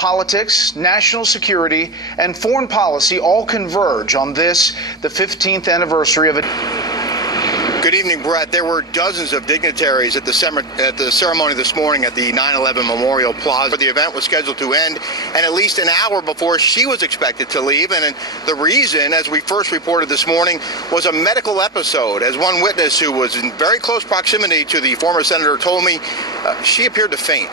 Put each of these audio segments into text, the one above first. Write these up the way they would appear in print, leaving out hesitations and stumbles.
politics, national security, and foreign policy all converge on this, the 15th anniversary of it. Good evening, Brett. There were dozens of dignitaries at the ceremony this morning at the 9/11 Memorial Plaza. The event was scheduled to end, and at least an hour before she was expected to leave. And the reason, as we first reported this morning, was a medical episode. As one witness who was in very close proximity to the former senator told me, she appeared to faint.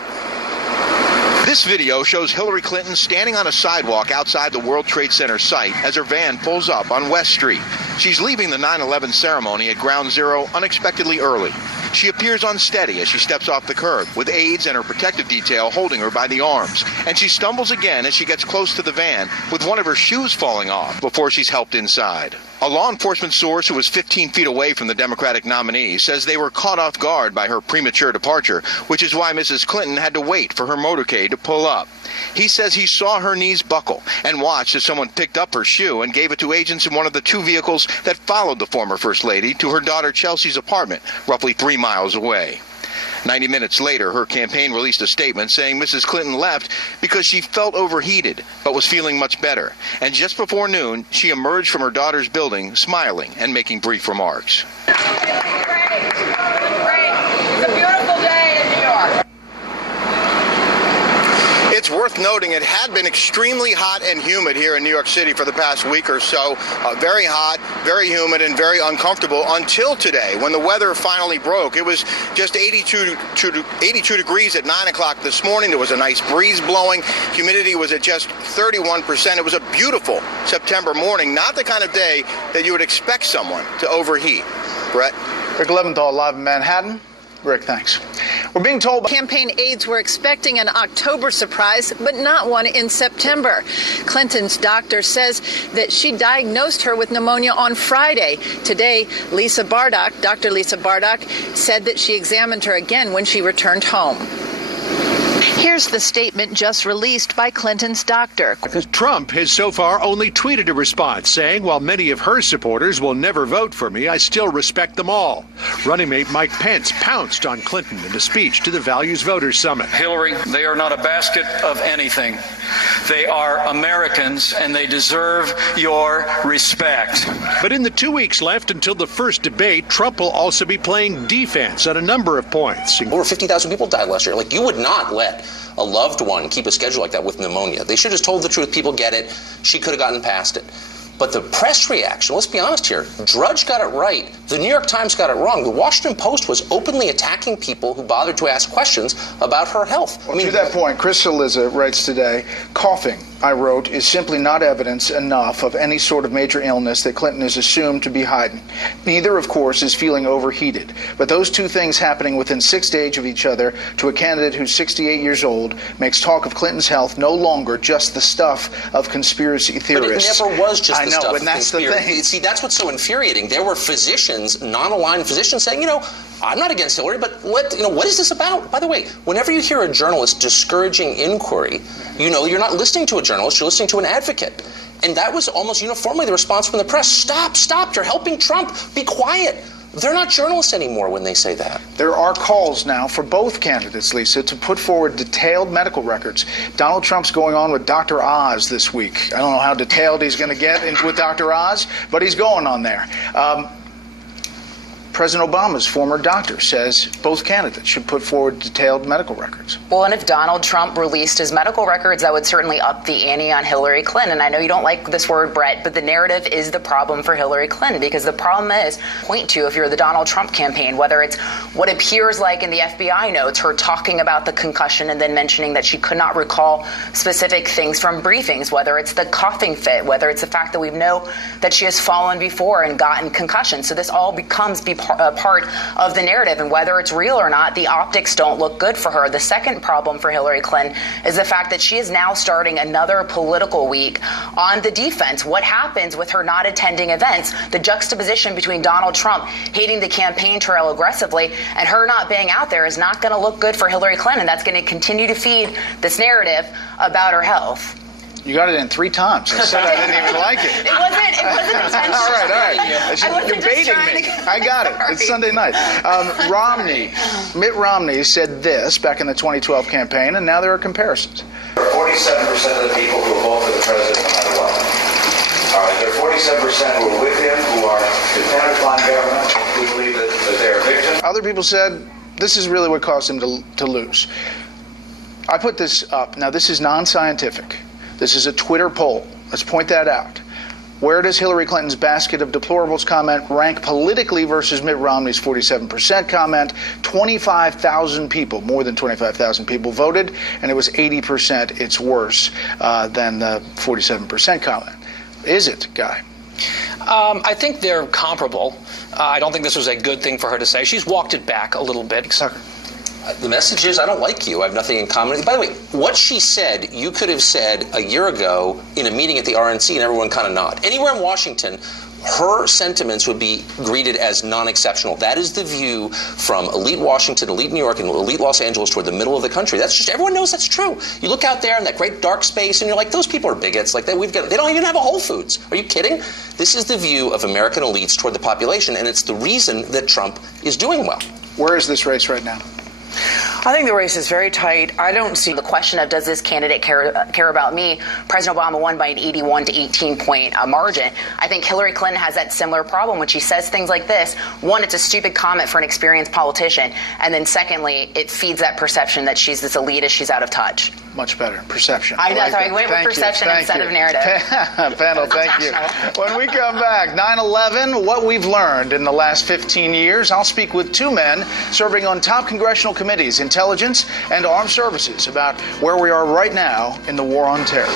This video shows Hillary Clinton standing on a sidewalk outside the World Trade Center site as her van pulls up on West Street. She's leaving the 9/11 ceremony at Ground Zero unexpectedly early. She appears unsteady as she steps off the curb, with aides and her protective detail holding her by the arms. And she stumbles again as she gets close to the van, with one of her shoes falling off before she's helped inside. A law enforcement source who was 15 feet away from the Democratic nominee says they were caught off guard by her premature departure, which is why Mrs. Clinton had to wait for her motorcade to pull up. He says he saw her knees buckle and watched as someone picked up her shoe and gave it to agents in one of the two vehicles that followed the former First Lady to her daughter Chelsea's apartment, roughly 3 miles away. 90 minutes later, her campaign released a statement saying Mrs. Clinton left because she felt overheated, but was feeling much better. And just before noon, she emerged from her daughter's building, smiling and making brief remarks. Great. It's a beautiful day in New York. It's worth noting it had been extremely hot and humid here in New York City for the past week or so. Very hot, very humid, and very uncomfortable until today when the weather finally broke. It was just 82 degrees at 9 o'clock this morning. There was a nice breeze blowing. Humidity was at just 31%. It was a beautiful September morning, not the kind of day that you would expect someone to overheat. Brett? Rick Leventhal, live in Manhattan. Rick, thanks. We're being told campaign aides were expecting an October surprise, but not one in September. Clinton's doctor says that she diagnosed her with pneumonia on Friday. Today, Dr. Lisa Bardock, said that she examined her again when she returned home. Here's the statement just released by Clinton's doctor. Trump has so far only tweeted a response saying, while many of her supporters will never vote for me, I still respect them all. Running mate Mike Pence pounced on Clinton in a speech to the Values Voters Summit. Hillary, they are not a basket of anything. They are Americans, and they deserve your respect. But in the 2 weeks left until the first debate, Trump will also be playing defense on a number of points. Over 50,000 people died last year. Like, you would not let a loved one keep a schedule like that with pneumonia. They should have told the truth. People get it. She could have gotten past it. But the press reaction, let's be honest here, Drudge got it right. The New York Times got it wrong. The Washington Post was openly attacking people who bothered to ask questions about her health. Well, to that point, Chris Cillizza writes today, coughing, I wrote, is simply not evidence enough of any sort of major illness that Clinton is assumed to be hiding. Neither, of course, is feeling overheated. But those two things happening within 6 days of each other to a candidate who's 68 years old makes talk of Clinton's health no longer just the stuff of conspiracy theorists. But it never was just the stuff and that's of the thing. See, that's what's so infuriating. There were physicians, non-aligned physicians, saying, I'm not against Hillary, but what is this about? By the way, whenever you hear a journalist discouraging inquiry, you're not listening to a journalist, you're listening to an advocate. And that was almost uniformly the response from the press. Stop, you're helping Trump, be quiet. They're not journalists anymore when they say that. There are calls now for both candidates, Lisa, to put forward detailed medical records. Donald Trump's going on with Dr. Oz this week. I don't know how detailed he's going to get with Dr. Oz, but he's going on there. President Obama's former doctor says both candidates should put forward detailed medical records. Well, and if Donald Trump released his medical records, that would certainly up the ante on Hillary Clinton. I know you don't like this word, Brett, but the narrative is the problem for Hillary Clinton, because the problem is, point to, if you're the Donald Trump campaign, whether it's what appears like in the FBI notes, her talking about the concussion and then mentioning that she could not recall specific things from briefings, whether it's the coughing fit, whether it's the fact that we know that she has fallen before and gotten concussions. So this all becomes a part of the narrative, and whether it's real or not, the optics don't look good for her. The second problem for Hillary Clinton is the fact that she is now starting another political week on the defense. What happens with her not attending events? The juxtaposition between Donald Trump hitting the campaign trail aggressively and her not being out there is not going to look good for Hillary Clinton. That's going to continue to feed this narrative about her health. You got it in 3 times. I said I didn't even like it. It wasn't intentional. All right. You're baiting me. I got it. It's Sunday night. Mitt Romney said this back in the 2012 campaign, and now there are comparisons. 47% of the people who will vote for the president no matter what. All right, there are 47% who are with him, who are dependent upon government, who believe that they're victims. Other people said this is really what caused him to lose. I put this up. Now, this is non-scientific. This is a Twitter poll. Let's point that out. Where does Hillary Clinton's basket of deplorables comment rank politically versus Mitt Romney's 47% comment? 25,000 people, more than 25,000 people voted, and it was 80%. It's worse than the 47% comment. Is it, Guy? I think they're comparable. I don't think this was a good thing for her to say. She's walked it back a little bit. The message is, I don't like you. I have nothing in common. By the way, what she said, you could have said a year ago in a meeting at the RNC and everyone kind of nod. Anywhere in Washington, her sentiments would be greeted as non-exceptional. That is the view from elite Washington, elite New York, and elite Los Angeles toward the middle of the country. That's just, everyone knows that's true. You look out there in that great dark space and you're like, those people are bigots. Like, they don't even have a Whole Foods. Are you kidding? This is the view of American elites toward the population, and it's the reason that Trump is doing well. Where is this race right now? I think the race is very tight. I don't see the question of does this candidate care about me. President Obama won by an 81 to 18 point margin. I think Hillary Clinton has that similar problem when she says things like this. One, it's a stupid comment for an experienced politician. And then secondly, it feeds that perception that she's this elitist, she's out of touch. Much better. Perception. I went with perception instead of narrative. Panel, thank you. When we come back, 9/11, what we've learned in the last 15 years. I'll speak with two men serving on top congressional committees, Intelligence and Armed Services, about where we are right now in the war on terror.